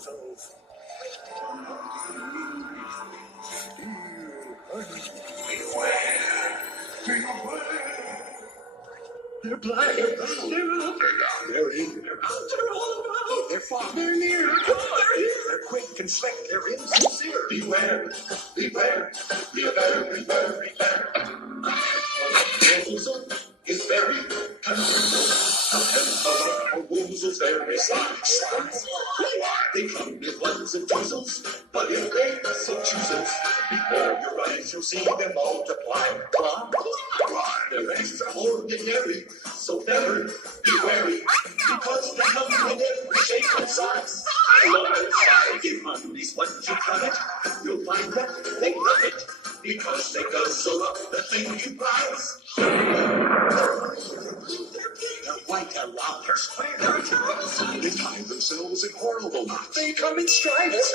woozles. They're blind. They're out. They're out. They're in. They're out. They're all about. They're far. They're near. They're here. They're quick and slick. They're insincere. Beware. Beware. Beware. Beware. Beware. A woozle is very a woozle's very sly. They come in ones and twozles, but if they so chooses, before your eyes you'll see them multiply. They're extraordinary, so never be wary, because they come in every shape and size. If money's what you covet, you'll find that they love it, because they guzzle up the thing you prize. They're white, they're round, they're square, they're a terrible sight. They tie themselves in horrible knots. They come in stripes.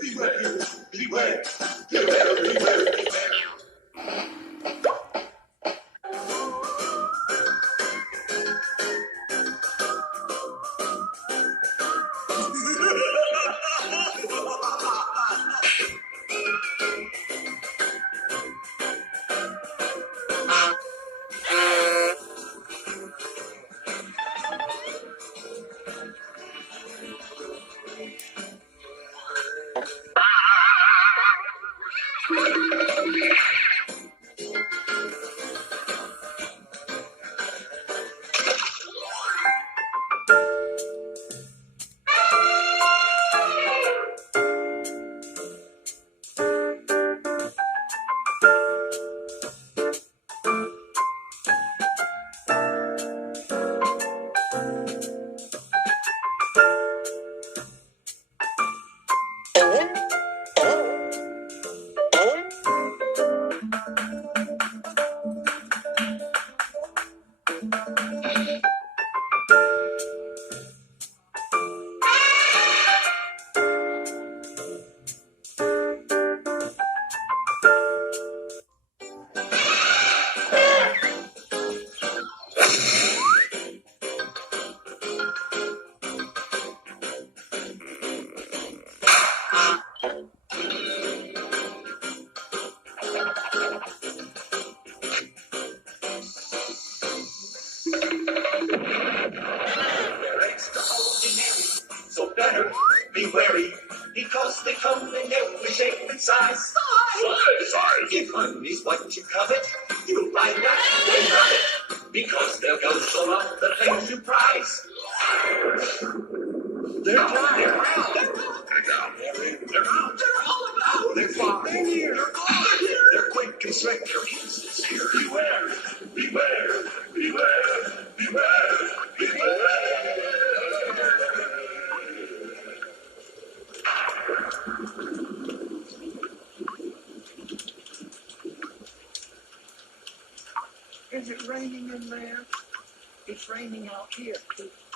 Beware, beware, beware, beware, beware. So better be wary, because they come in every shape and size. If money's what you covet, you'll find that they love it, because they'll guzzle up the things you prize. They're blind. They're out. They're down. They're in. They're out. They're all about. They're far. They're near. They're far. They're quick and slick. They're insincere. Beware. Beware. Beware. Beware. Beware. Is it raining in there? It's raining out here, too.